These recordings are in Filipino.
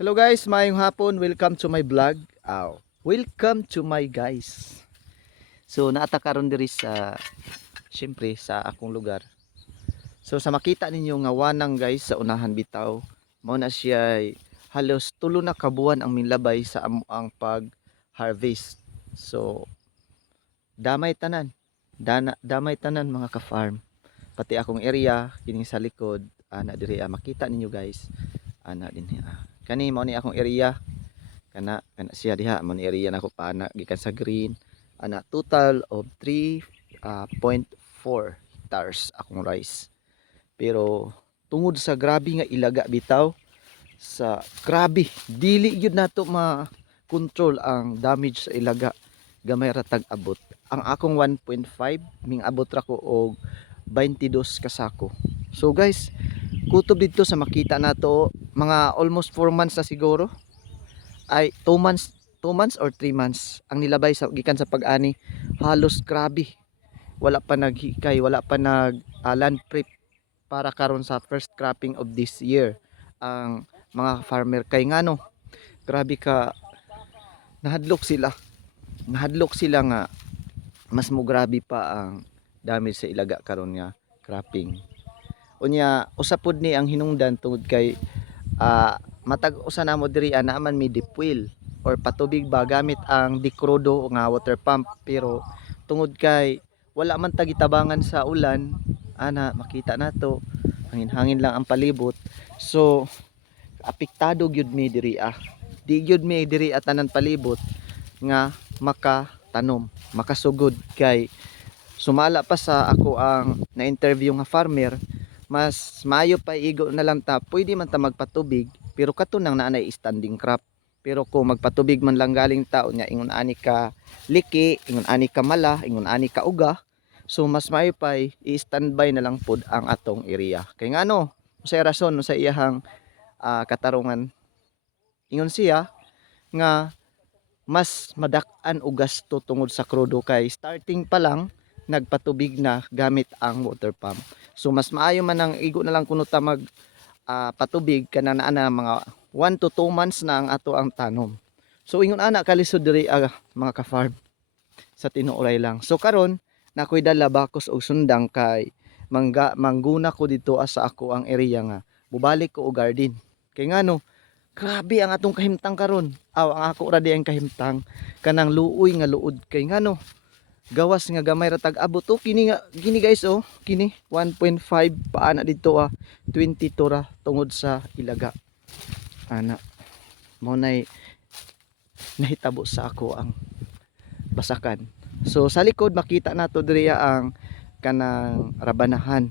Hello guys, mayong hapon. Welcome to my vlog. Welcome to my guys. So naata karon diri sa syempre sa akong lugar. So sa makita ninyo nga wanang guys sa unahan bitaw, mao na siya halos tulo na kabuan ang minlabay sa ang pag harvest. So damay tanan. Damay tanan mga ka-farm. Pati akong area kining sa likod ana diri makita ninyo guys. Ana din kani mao ni akong area kana siya diha mo ni area nako paana gikan sa green ana total of 3.4 hectares akong rice. Pero tungod sa grabe nga ilaga bitaw, sa grabe dili gyud nato ma-control ang damage sa ilaga, gamay ra tag abot ang akong 1.5 ming abot ra ko og 22 ka sako. So guys, kutob dito sa makita nato mga almost 4 months na siguro, ay 2 months or 3 months ang nilabay sa gikan sa pag-ani. Halos grabe, wala pa naghikay, wala pa nag land prep para karon sa first cropping of this year ang mga farmer. Kay ngano grabe ka, nahadlok sila nga mas mo grabe pa ang damage sa ilaga karon nga cropping. Unya usapod ni ang hinungdan tungod kay matag usa na mo diri man may deep well or patubig ba gamit ang dikrudo nga water pump. Pero tungod kay wala man tagitabangan sa ulan, makita nato hangin-hangin lang ang palibot. So apektado gyud mi diri di gyud mi diri tanan palibot nga makatanom, makasugod. Kay sumala pa sa ako ang na-interview nga farmer, mas maayo pa igo na lang ta pwede man ta magpatubig pero kato nang naanay standing crop. Pero kung magpatubig man lang galing tao nya ingon ani ka liki, ingon ani ka mala, ingon ani ka uga, so mas maayo pa i-standby na lang pod ang atong area. Kay ngano sa rason no sa iyahang katarungan, ingon siya nga mas madak-an og gasto tungod sa krudo kay starting pa lang nagpatubig na gamit ang water pump. So mas maayo man ang igo na lang kuno ta mag patubig kana na mga 1 to 2 months na ang ato ang tanom. So ingon ana kalisod diri mga ka-farm sa tinuoray lang. So karon nakoy dala bakos og sundang kay mangguna ko dito sa ako ang area nga mubalik ko og garden. Kay ngano grabe ang atong kahimtang karon. Ang ako ra di ang kahimtang kanang luoy nga luod. Kay ngano gawas nga gamay ra tag abot. Kini guys kini 1.5 paana dito 22 ra tungod sa ilaga. Ana mo nay nahitabo sa ako ang basakan. So sa likod makita nato diri ang kanang rabanahan.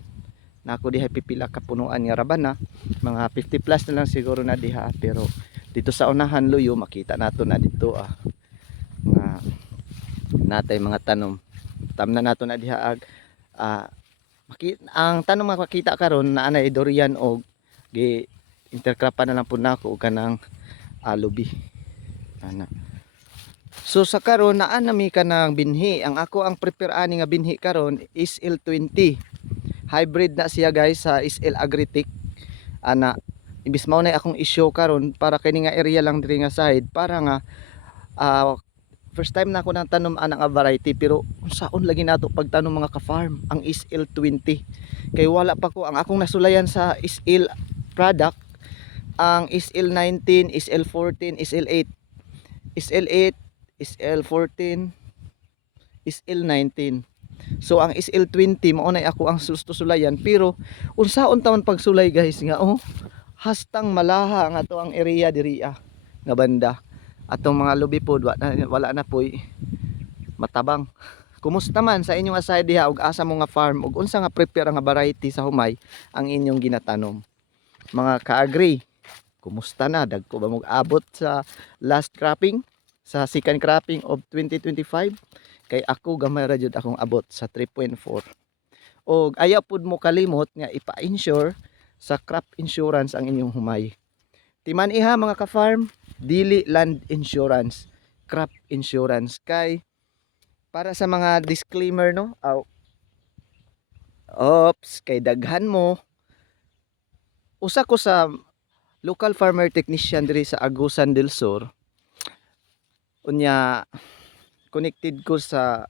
Nako diha pipila ka punuan nga rabana, mga 50 plus na lang siguro na diha. Pero dito sa unahan luyo makita nato na dito nga natay mga tanom. Tamna nato na diha ang tanom makita karon na anay durian og gi intercropan na lang pud nako og kanang lubi ana. So sa karon naa na mi kanang binhi. Ang ako ang prepare ani nga binhi karon is L20 hybrid na siya guys sa SL Agritech ana. Imbis mao na akong issue karon para kini nga area lang diri nga side para nga first time na ako nang tanom nga variety. Pero unsaon lagi nato pagtanom mga ka-farm ang SL20 kay wala pa ko ang akong nasulayan sa SL product ang SL19, SL14, SL8, SL8, SL14, SL19. So ang SL20 mao na ako ang susulayan. Pero unsaon taman pagsulay guys nga hastang malaha ang ato ang area diri nga banda. Atong mga lubi pod wala na poy matabang. Kumusta man sa inyong aside diha og asa mo nga farm ug unsa nga prepare nga variety sa humay ang inyong ginatanom? Mga ka-agree, kumusta na? Dagko ba mo abot sa last cropping, sa second cropping of 2025? Kay ako gamay ra jud akong abot sa 3.4. Og ayaw pud mo kalimot nga ipa-insure sa crop insurance ang inyong humay. Timan iha mga ka-farm, dili land insurance, crop insurance. Kay para sa mga disclaimer no, kay daghan mo usa ko sa local farmer technician diri sa Agusan del Sur. Unya connected ko sa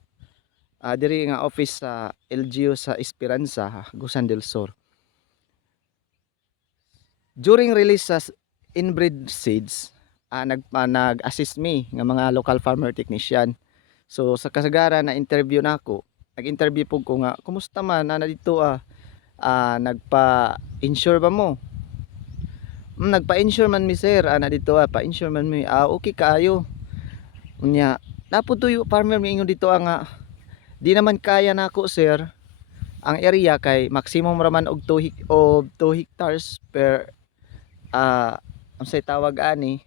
diri nga office sa LGU sa Esperanza, Agusan del Sur. During release sa inbreed seeds, nag-assist me nga mga local farmer technician. So sa kasagaran na interview na ako, nag-interview po ko nga, kumusta man na dito nagpa-insure ba mo? Nagpa-insure man mi sir, na dito pa-insure man mi. Okay kaayo. Unya, naputuyo farmer mi ingon dito nga di naman kaya nako sir. Ang area kay maximum raman og 2 hectares per ang say tawag ani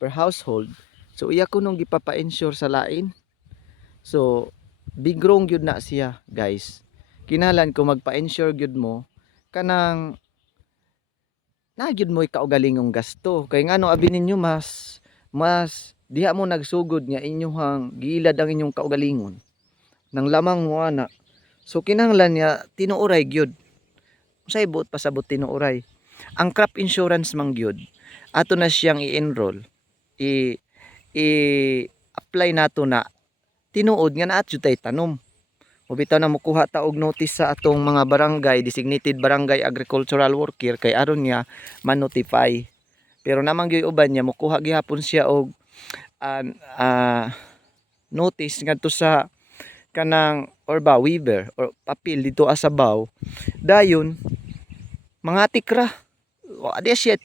per household. So iya ko nung gipapa-insure sa lain. So big wrong gyud na siya, guys. Kinahanglan ko magpa-insure gyud mo kanang na gyud mo kaugalingong gasto. Kay ngano abi ninyo mas diha mo nagsugod nga inyong gilad ang inyong kaugalingon. Nang lamang mo ana. So kinahanglan niya tinuoray gyud. Unsay buot pasabot tinuoray. Ang crop insurance man gyud ato na siyang i-enroll. I-apply nato na tinuod nga naat jud tay tanom. O bitaw na mukuha ta og notice sa atong mga barangay, designated barangay agricultural worker kay aron niya man-notify. Pero namang gyud uban niya mukuha gihapon siya og notice ngadto sa kanang weaver or papel dito sa baw. Dayon mga tikra. Di siya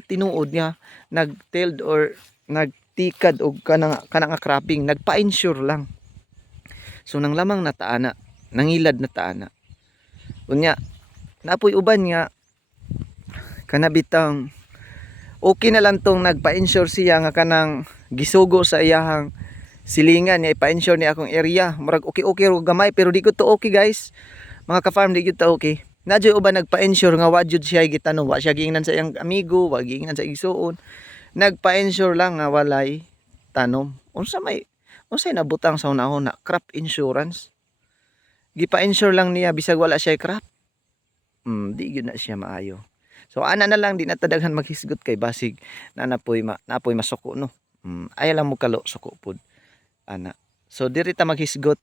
tinuod niya nag-telled or nagtikad og kanang cropping, nagpa-insure lang. So nang lamang na taana, nangilad na taana. Unya, napoy uban nga kanabitang okay na lang tong nagpa-insure siya nga kanang gisugo sa iyahang silingan niya ipa-insure ni akong area. Murag okay ro gamay pero di ko to okay guys. Mga ka-farm di ko to okay. Nadyo uban nagpa-insure nga wa jud siya gitanom, wa siya giingnan sa iyang amigo, wa giingnan sa igsuon. Nagpa-insure lang nga walay tanom. Unsay nabutang sa unahon na crop insurance. Gipa-insure lang niya bisag wala siya crop. Di gyud na siya maayo. So ana na lang di na tadaghan maghisgot kay basig na napoy masuko no. Ay lang mo kalo suko pod. Ana. So diri ta maghisgot.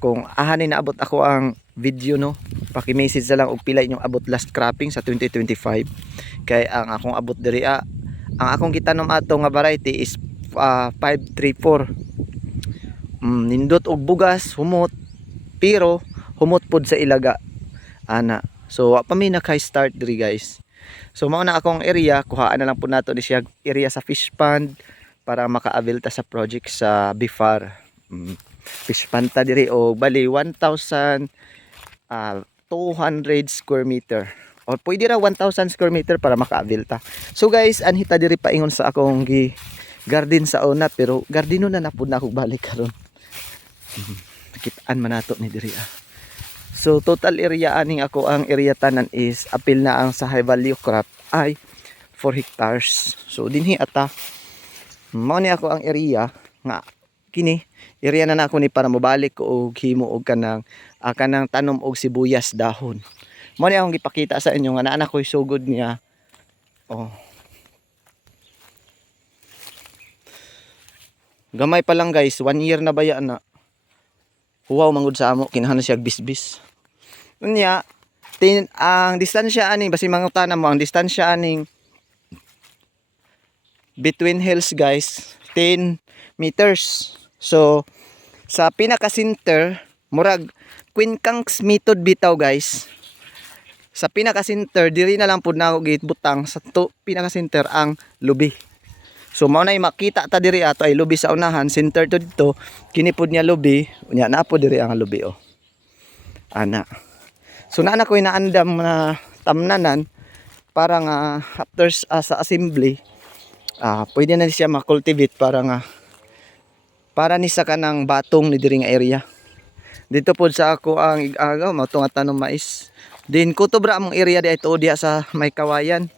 Kung ahanin na abot ako ang video no, paki-message na lang og pila inyong abot last cropping sa 2025. Kay ang akong abot diri ang akong gitanom ato nga variety is 534. Nindot og bugas, humot, pero humot pod sa ilaga. Ana. So pa mi naka-start diri guys. So mao na akong area, kuhaan na lang po nato ni siya area sa fish pond para maka-avail ta sa project sa Bifar. Fish pond ta diri o bali 1,200 square meter. Or pwede ra 1,000 square meter para maka-avail ta. So guys, anhita diri paingon sa akong garden sa una pero gardino na napud na ako balik karon. Nakitaan man nato ni diri. So total area aning ako ang area tanan is apil na ang sa high value crop ay 4 hectares. So dinhi ata mao ni ako ang area nga kini area na nako ni para mobalik ko og himo og kanang tanom og sibuyas dahon. Mao ni akong gipakita sa inyo nga naa ko'y sugod niya. Gamay pa lang guys, 1 year na baya na. Huwaw mangud sa amo, kinahanglan siya bisbis. Unya, ang distansya aning basi mangutana mo ang distansya aning between hills guys, 10 meters. So sa pinaka center, murag Queen Kang's method bitaw guys. Sa pinaka center diri na lang pud na ako gitbutang sa pinaka center ang lubi. So mao na makita ta diri ato ay lubi sa unahan, center to dito, kini pud niya lubi, unya na po diri ang lubi Ana. So naa na ko inaandam na tamnanan para nga after sa assembly, pwede na siya ma-cultivate para ni sa kanang batong ni diri nga area. Dito pod sa ako ang igagaw mao nga tanom mais. Din kutobra among area di ito diha sa may kawayan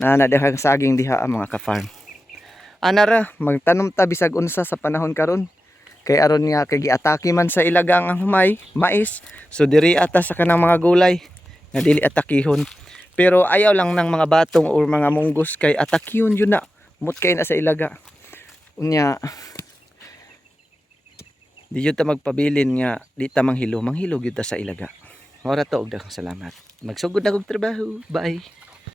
na nadahang saging diha ang mga ka-farm. Anara magtanom ta bisag unsa sa panahon karon kay aron nga kay giatake man sa ilagang ang humay mais, so diri ata sa kanang mga gulay nga dili atakihon Pero ayaw lang ng mga batong or mga munggos kay atak yun na. Umot kay na sa ilaga. Unya di yun ta magpabilin nga di ta manghilo. Manghilo gyud ta sa ilaga. Ora to og daghang salamat. Magsugod na kog trabaho. Bye.